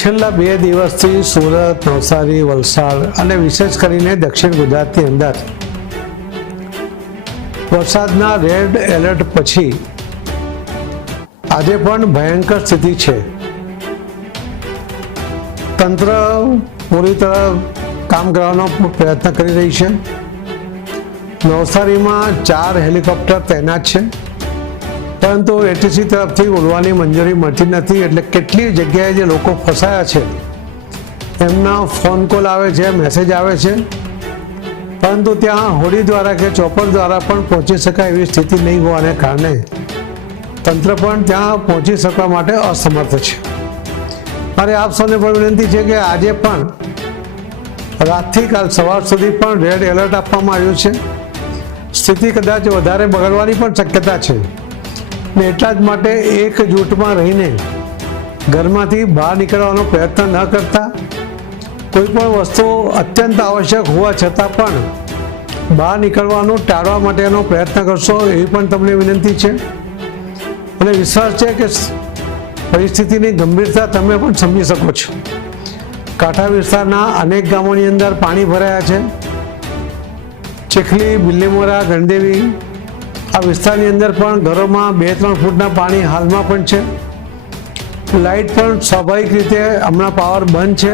છેલ્લા 2 દિવસથી સુરત, નવસારી, વલસાડ અને વિશેષ કરીને દક્ષિણ ગુજરાતની અંદર વરસાદના રેડ એલર્ટ પછી આજે પણ ભયંકર સ્થિતિ છે. તંત્ર પૂરી તરફ કામ કરવાનો પ્રયત્ન કરી રહી છે. નવસારીમાં 4 હેલિકોપ્ટર તૈનાત છે, પરંતુ એટીસી તરફથી ઉડવાની મંજૂરી મળતી નથી. એટલે કેટલી જગ્યાએ જે લોકો ફસાયા છે એમના ફોન કોલ આવે છે, મેસેજ આવે છે, પરંતુ ત્યાં હોડી દ્વારા કે ચોપર દ્વારા પણ પહોંચી શકાય એવી સ્થિતિ નહીં હોવાને કારણે તંત્ર પણ ત્યાં પહોંચી શકવા માટે અસમર્થ છે. મારે આપ સૌને પણ વિનંતી છે કે આજે પણ રાતથી કાલ સવાર સુધી પણ રેડ એલર્ટ આપવામાં આવ્યું છે. સ્થિતિ કદાચ વધારે બગડવાની પણ શક્યતા છે ને એટલા જ માટે એકજૂટમાં રહીને ઘરમાંથી બહાર નીકળવાનો પ્રયત્ન ન કરતા, કોઈ પણ વસ્તુ અત્યંત આવશ્યક હોવા છતાં પણ બહાર નીકળવાનું ટાળવા માટેનો પ્રયત્ન કરશો એવી પણ તમને વિનંતી છે. અને વિશ્વાસ છે કે પરિસ્થિતિની ગંભીરતા તમે પણ સમજી શકો છો. કાંઠા વિસ્તારના અનેક ગામોની અંદર પાણી ભરાયા છે. ચીખલી, બિલ્લીમોરા, ગણદેવી આ વિસ્તારની અંદર પણ ઘરોમાં 2-3 ફૂટના પાણી હાલમાં પણ છે. લાઇટ પણ સ્વાભાવિક રીતે હમણાં પાવર બંધ છે,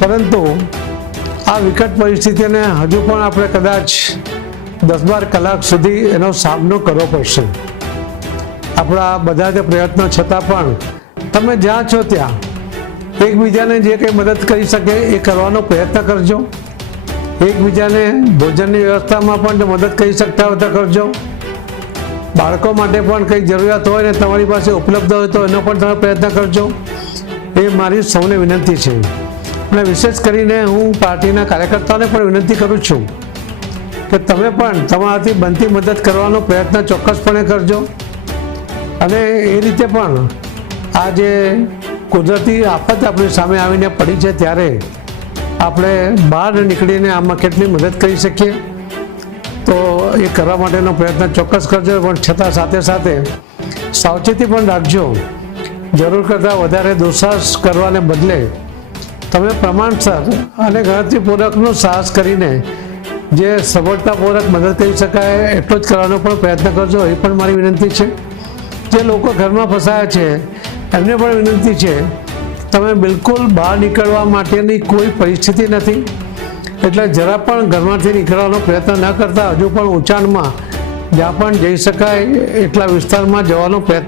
પરંતુ આ વિકટ પરિસ્થિતિને હજુ પણ આપણે કદાચ 10-12 કલાક સુધી એનો સામનો કરવો પડશે. આપણા બધા જ પ્રયત્નો છતાં પણ તમે જ્યાં છો ત્યાં એકબીજાને જે કંઈ મદદ કરી શકે એ કરવાનો પ્રયત્ન કરજો. એકબીજાને ભોજનની વ્યવસ્થામાં પણ જો મદદ કરી શકતા હોય તો કરજો. બાળકો માટે પણ કંઈ જરૂરિયાત હોય ને તમારી પાસે ઉપલબ્ધ હોય તો એનો પણ તમે પ્રયત્ન કરજો. એ મારી સૌને વિનંતી છે. અને વિશેષ કરીને હું પાર્ટીના કાર્યકર્તાઓને પણ વિનંતી કરું છું કે તમે પણ તમારાથી બનતી મદદ કરવાનો પ્રયત્ન ચોક્કસપણે કરજો. અને એ રીતે પણ આ જે કુદરતી આફત આપણી સામે આવીને પડી છે ત્યારે આપણે બહાર નીકળીને આમાં કેટલી મદદ કરી શકીએ તો એ કરવા માટેનો પ્રયત્ન ચોક્કસ કરજો. પણ છતાં સાથે સાથે સાવચેતી પણ રાખજો. જરૂર કરતાં વધારે દુસ્સાહસ કરવાને બદલે તમે પ્રમાણસર અને ગણતરીપૂર્વકનું સાહસ કરીને જે સગવડતાપૂર્વક મદદ કરી શકાય એટલો જ કરવાનો પણ પ્રયત્ન કરજો. એ પણ મારી વિનંતી છે. જે લોકો ઘરમાં ફસાયા છે એમને પણ વિનંતી છે, તમે બિલકુલ બહાર નીકળવા માટેની કોઈ પરિસ્થિતિ નથી, એટલે જરા પણ ઘરમાંથી નીકળવાનો પ્રયત્ન ન કરતા હજુ પણ ઊંચાણમાં જ્યાં પણ જઈ શકાય એટલા વિસ્તારમાં જવાનો પ્રયત્ન